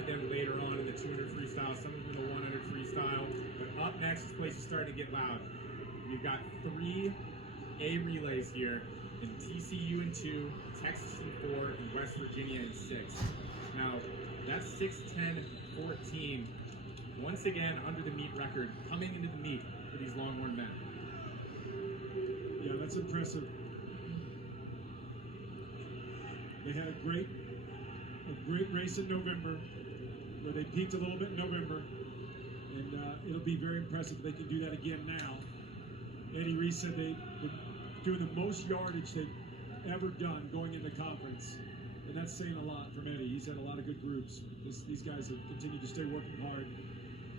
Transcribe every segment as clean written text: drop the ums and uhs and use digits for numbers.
of them later on in the 200 freestyle, some of them in the 100 freestyle. But up next, this place is starting to get loud. We've got 3 A relays here in TCU in 2, Texas in 4, and West Virginia in 6. Now, that's 6:10:14. Once again, under the meet record, coming into the meet for these Longhorn men. Yeah, that's impressive. They had a great race in November, where they peaked a little bit in November, and it'll be very impressive if they can do that again now. Eddie Reese said they've been doing the most yardage they've ever done going into conference, and that's saying a lot from Eddie. He's had a lot of good groups. These guys have continued to stay working hard.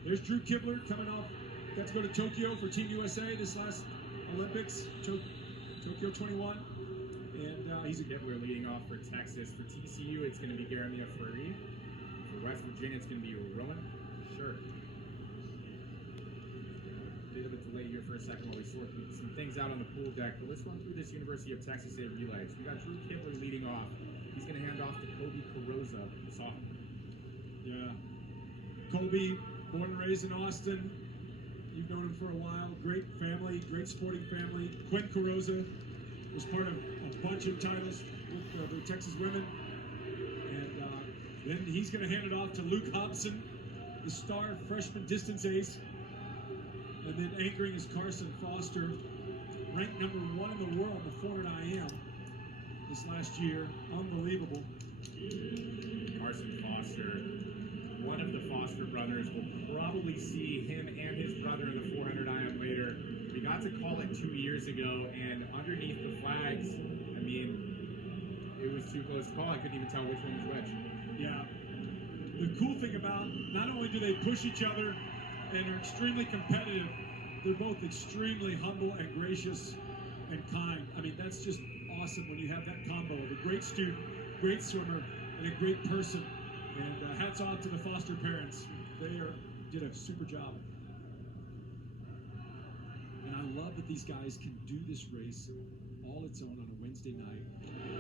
There's Drew Kibler coming off. Got to go to Tokyo for Team USA this last Olympics, Tokyo 21. And he's a Kibler leading off for Texas. For TCU, it's going to be Jeremiah Furry. For West Virginia, it's going to be Rowan Sure. Bit of a delay here for a second while we sort some things out on the pool deck, but let's run through this University of Texas A relays. We got Drew Kibler leading off. He's going to hand off to Kobe Carrozza, the sophomore. Yeah. Kobe, born and raised in Austin. You've known him for a while. Great family, great sporting family. Quinn Carrozza was part of a bunch of titles with the Texas women. And then he's going to hand it off to Luke Hobson, the star freshman distance ace. And then anchoring is Carson Foster, ranked number 1 in the world in the 400 IM this last year. Unbelievable. Carson Foster, one of the Foster brothers. We'll probably see him and his brother in the 400 IM later. We got to call it 2 years ago, and underneath the flags, I mean, it was too close to call. I couldn't even tell which one was which. Yeah. The cool thing about, not only do they push each other and are extremely competitive, they're both extremely humble and gracious and kind. I mean, that's just awesome when you have that combo of a great student, great swimmer, and a great person. And hats off to the Foster parents. They did a super job. And I love that these guys can do this race all its own on a Wednesday night.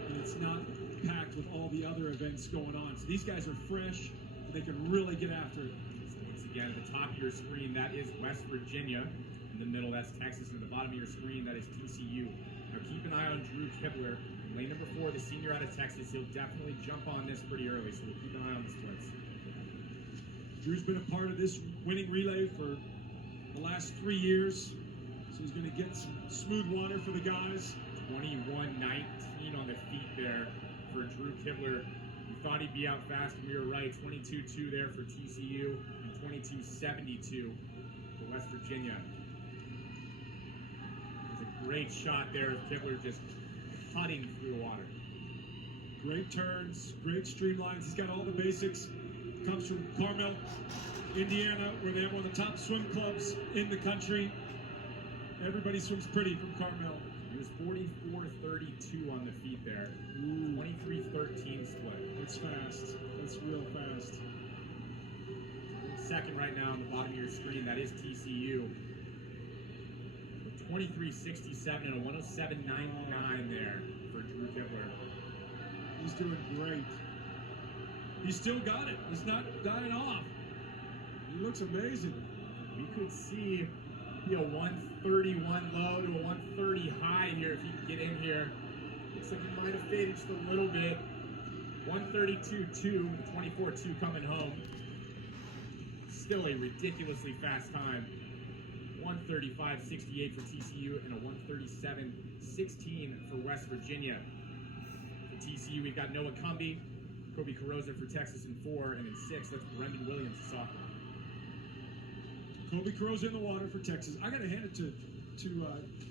And it's not packed with all the other events going on. So these guys are fresh, and they can really get after it. So once again, at the top of your screen, that is West Virginia. In the middle, that's Texas. And at the bottom of your screen, that is TCU. Now keep an eye on Drew Kibler. Lane number 4, the senior out of Texas. He'll definitely jump on this pretty early, so we'll keep an eye on the splits. Drew's been a part of this winning relay for the last 3 years. So he's going to get some smooth water for the guys. 21:19 on the feet there for Drew Kibler. We thought he'd be out fast, and we were right. 22:2 there for TCU and 22:72 for West Virginia. It's a great shot there of Kibler just cutting through the water. Great turns, great streamlines. He's got all the basics. Comes from Carmel, Indiana, where they have one of the top swim clubs in the country. Everybody swims pretty from Carmel. He was 44:32 on the feet there. 23:13 split. That's fast. That's real fast. Second right now on the bottom of your screen, that is TCU. 23:67 and a 107.99 there for Drew Kibler. He's doing great. He's still got it. He's not dying off. He looks amazing. We could see a 131 low to a 130 high here if he can get in here. Looks like he might have faded just a little bit. 132.2, 24.2 coming home. Still a ridiculously fast time. 135.68 for TCU and a 137.16 for West Virginia. For TCU, we've got Noah Cumbie, Kobe Carrozza for Texas in 4, and in 6, that's Brendan Williams, the sophomore. Kobe Carrozza in the water for Texas. I got to hand it to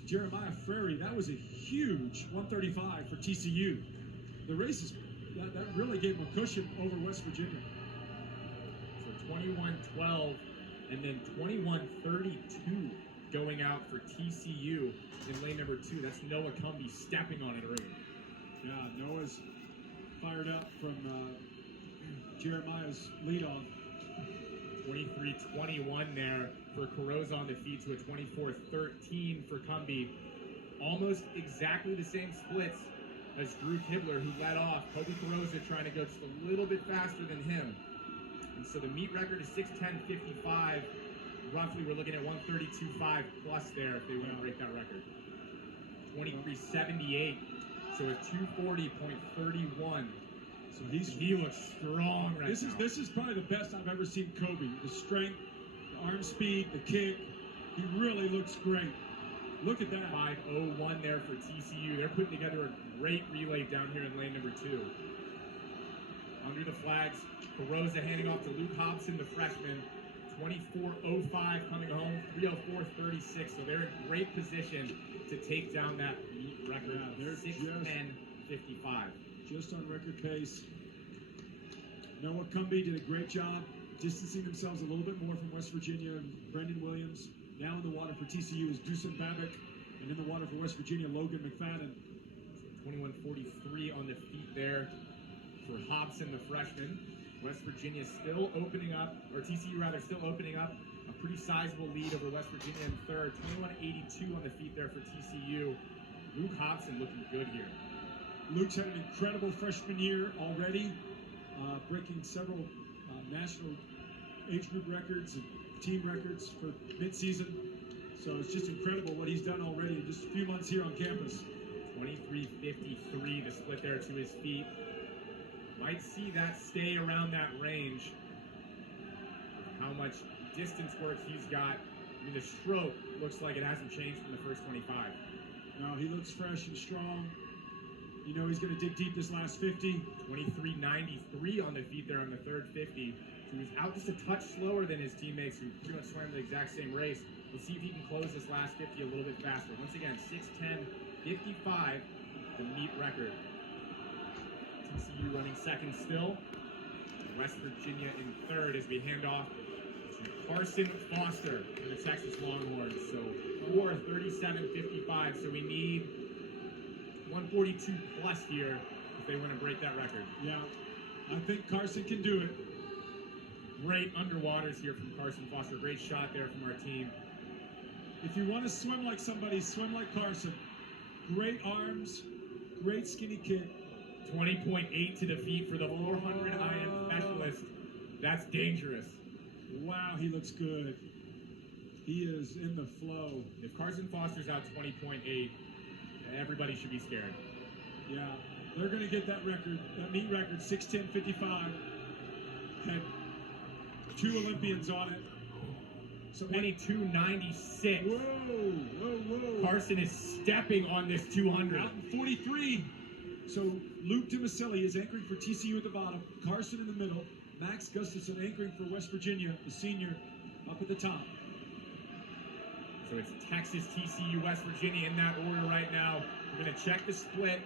Jeremiah Frary. That was a huge 135 for TCU. The races, that really gave him a cushion over West Virginia. So 21:12 and then 21:32 going out for TCU in lane number 2. That's Noah Cumbie stepping on it early. Yeah, Noah's fired up from Jeremiah's leadoff. 23:21 there for Carrozza on the feet to a 24:13 for Cumbie. Almost exactly the same splits as Drew Kibler, who led off. Kobe Carrozza trying to go just a little bit faster than him. And so the meet record is 6:10:55. Roughly, we're looking at 132.5 plus there if they want to break that record. 23:78. So a 240.31. So he looks strong right now. This is probably the best I've ever seen Kobe. The strength, the arm speed, the kick. He really looks great. Look at that. 5:01 there for TCU. They're putting together a great relay down here in lane number 2. Under the flags, Carosa handing off to Luke Hobson, the freshman. 24:05 coming home, 3:04:36. So they're in great position to take down that meet record. Yeah, they're 6:10:55. Just on record pace. Noah Cumbie did a great job distancing themselves a little bit more from West Virginia and Brendan Williams. Now in the water for TCU is Dusan Babic, and in the water for West Virginia, Logan McFadden. 21:43 on the feet there for Hobson, the freshman. West Virginia still opening up, or TCU rather, still opening up a pretty sizable lead over West Virginia in third. 21:82 on the feet there for TCU. Luke Hobson looking good here. Luke's had an incredible freshman year already, breaking several national age group records and team records for midseason. So it's just incredible what he's done already in just a few months here on campus. 23:53, the split there to his feet. Might see that stay around that range. How much distance work he's got. I mean, the stroke looks like it hasn't changed from the first 25. No, he looks fresh and strong. You know he's going to dig deep this last 50. 23:93 on the feet there on the third 50. So he's out just a touch slower than his teammates who pretty much swam the exact same race. We'll see if he can close this last 50 a little bit faster. Once again, 6:10:55, the meet record. TCU running second still. West Virginia in third as we hand off to Carson Foster for the Texas Longhorns. So 4:37:55. So we need 142 plus here if they want to break that record. Yeah, I think Carson can do it. Great underwaters here from Carson Foster. Great shot there from our team. If you want to swim like somebody, swim like Carson. Great arms, great skinny kick. 20.8 to the feet for the 400 IM specialist. That's dangerous. Wow, he looks good. He is in the flow. If Carson Foster's out 20.8, everybody should be scared. Yeah, they're going to get that record, that meet record, 6:10:55. Had 2 Olympians on it. So 22:96. Whoa. Carson is stepping on this 200. Out in 43. So Luke DiMaselli is anchoring for TCU at the bottom. Carson in the middle. Max Gustafson anchoring for West Virginia, the senior, up at the top. So it's Texas, TCU, West Virginia in that order right now. We're going to check the split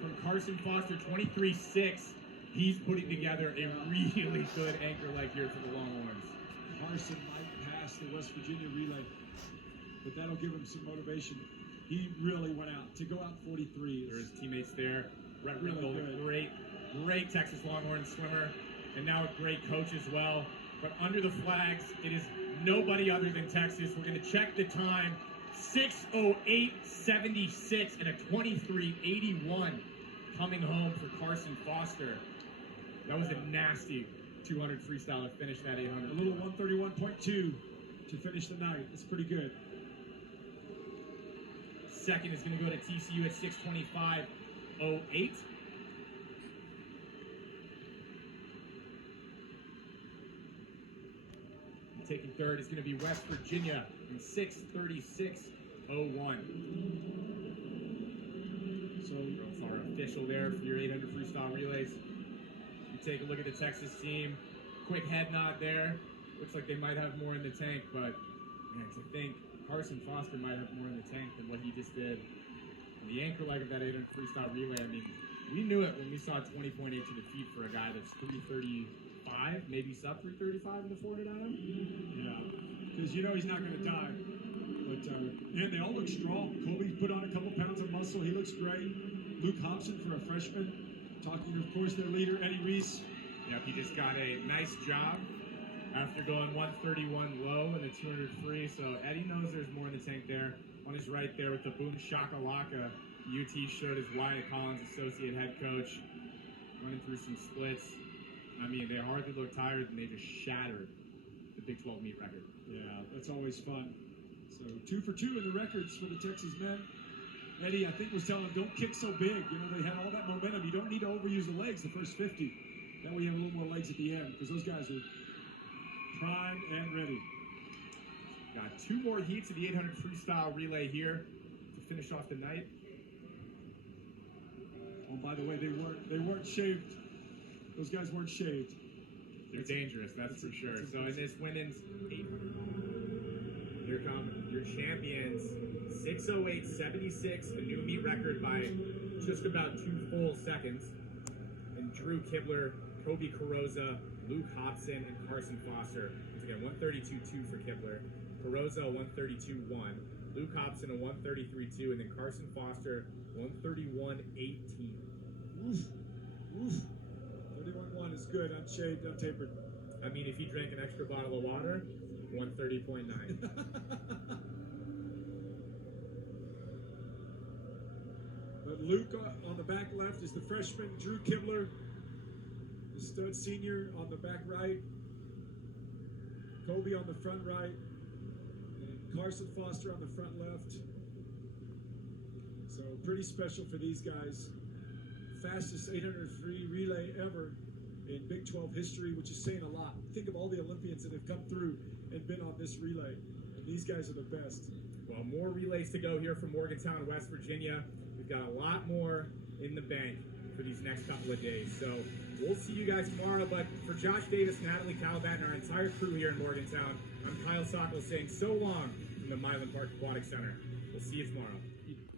from Carson Foster, 23.6. He's putting together a really good anchor leg here for the Longhorns. Carson might pass the West Virginia relay, but that'll give him some motivation. He really went out. To go out 43. There's teammates there. Brett Really Rickle, good. great Texas Longhorn swimmer, and now a great coach as well. But under the flags, it is nobody other than Texas. We're going to check the time. 6:08:76 and a 23:81 coming home for Carson Foster. That was a nasty 200 freestyle to finish that 800. A little 131.2 to finish the night. It's pretty good. Second is going to go to TCU at 6:25:08. Taking third is going to be West Virginia in 6:36:01. So that's our official there for your 800 freestyle relays. You take a look at the Texas team. Quick head nod there. Looks like they might have more in the tank, but man, to think Carson Foster might have more in the tank than what he just did. And the anchor leg of that 800 freestyle relay, I mean, we knew it when we saw 20.8 to the feet for a guy that's 335, maybe sub 335 in the 400 IM. Yeah, because you know he's not going to die. But, man, they all look strong. Kobe put on a couple pounds of muscle. He looks great. Luke Hobson for a freshman. Talking to, of course, their leader, Eddie Reese. Yep, he just got a nice job after going 131 low in the 200 free. So Eddie knows there's more in the tank there. On his right there with the boom shakalaka UT shirt is Wyatt Collins, associate head coach, running through some splits. I mean, they hardly look tired, and they just shattered the Big 12 meet record. Yeah, that's always fun. So 2 for 2 in the records for the Texas men. Eddie, I think, was telling them, don't kick so big. You know, they had all that momentum. You don't need to overuse the legs the first 50. That way you have a little more legs at the end, because those guys are primed and ready. Got 2 more heats of the 800 freestyle relay here to finish off the night. Oh, by the way, they weren't shaved. Those guys weren't shaved. They're dangerous, that's for sure. So in this women's 800, here come your champions, 6:08.76, a new meet record by just about 2 full seconds. And Drew Kibler, Kobe Carrozza, Luke Hobson, and Carson Foster. Once again, 132.2 for Kibler. Carrozza, 132.1. Luke Hobson, a 133.2. And then Carson Foster, 131.18. Oof. Oof. 31.1 is good, unshaved, untapered. I mean, if you drank an extra bottle of water, 130.9. But Luke on the back left is the freshman, Drew Kibler, the stud senior on the back right, Kobe on the front right, and Carson Foster on the front left. So pretty special for these guys. Fastest 800 free relay ever in Big 12 history, which is saying a lot. Think of all the Olympians that have come through and been on this relay, and these guys are the best. Well, more relays to go here from Morgantown, West Virginia. We've got a lot more in the bank for these next couple of days. So we'll see you guys tomorrow. But for Josh Davis, Natalie Calvat, and our entire crew here in Morgantown, I'm Kyle Sockel saying so long from the Milan Park Aquatic Center. We'll see you tomorrow.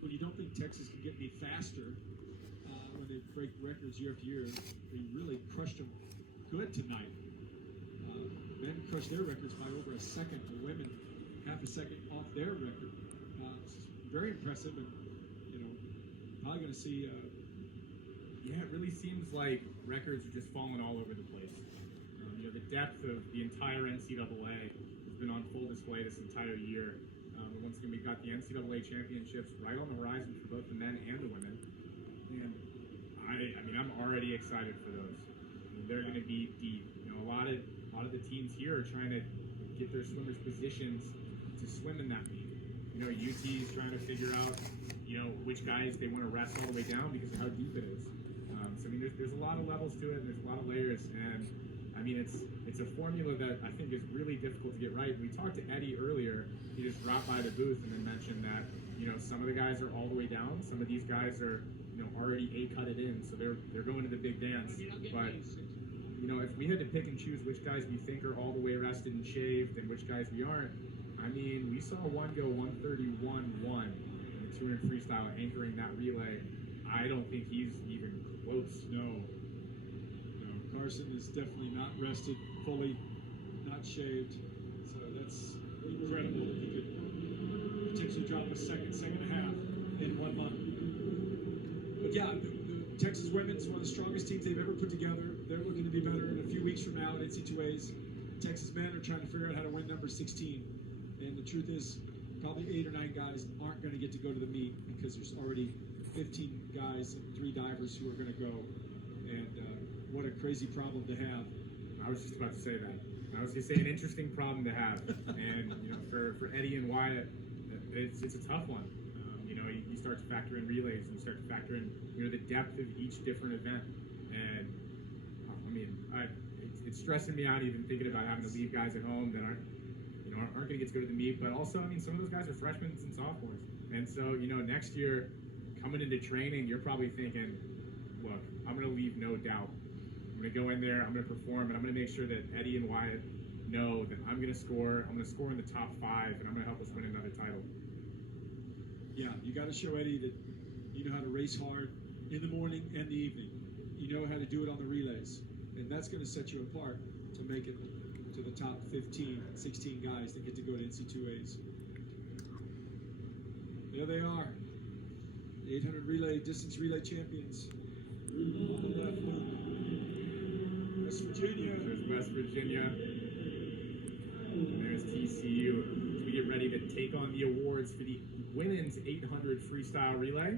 When you don't think Texas can get any faster, when they break records year after year, they really crushed them good tonight. Men crushed their records by over a second. The women half a second off their record. It's very impressive, and probably going to see. Yeah, it really seems like records are just falling all over the place. The depth of the entire NCAA has been on full display this entire year. Once again, we've got the NCAA championships right on the horizon for both the men and the women. And I mean, I'm already excited for those. They're going to be deep. A lot of the teams here are trying to get their swimmers positions to swim in that meet. UT is trying to figure out, which guys they want to rest all the way down because of how deep it is. So I mean, there's a lot of levels to it, and there's a lot of layers, and I mean, it's a formula that I think is really difficult to get right. We talked to Eddie earlier. He just dropped by the booth and then mentioned that some of the guys are all the way down. Some of these guys are already A-cutted in, so they're going to the big dance. But if we had to pick and choose which guys we think are all the way rested and shaved and which guys we aren't, I mean, we saw one go 131.1 in the 200 freestyle anchoring that relay. I don't think he's even close. No. Carson is definitely not rested fully, not shaved. So that's incredible. He could potentially drop a second and a half in 1 month. But yeah, the Texas women's one of the strongest teams they've ever put together. They're looking to be better in a few weeks from now at NC2As. Texas men are trying to figure out how to win number 16. And the truth is, probably 8 or 9 guys aren't going to get to go to the meet because there's already 15 guys and 3 divers who are going to go. And what a crazy problem to have. I was just about to say that. I was going to say an interesting problem to have. And, for Eddie and Wyatt, it's a tough one. You start to factor in relays, and you start to factor in, the depth of each different event. And, I mean, it's stressing me out even thinking about having to leave guys at home that aren't going to get to go to the meet. But also, I mean, some of those guys are freshmen and sophomores. And so, next year, coming into training, you're probably thinking, look, I'm going to leave no doubt. I'm going to go in there, I'm going to perform, and I'm going to make sure that Eddie and Wyatt know that I'm going to score. I'm going to score in the top 5, and I'm going to help us win another title. Yeah, you got to show Eddie that you know how to race hard in the morning and the evening. You know how to do it on the relays, and that's going to set you apart to make it to the top 15, 16 guys that get to go to NC2As. There they are, the 800 relay, distance relay champions. On the left, West Virginia. There's West Virginia. And there's TCU. As we get ready to take on the awards for the women's 800 freestyle relay.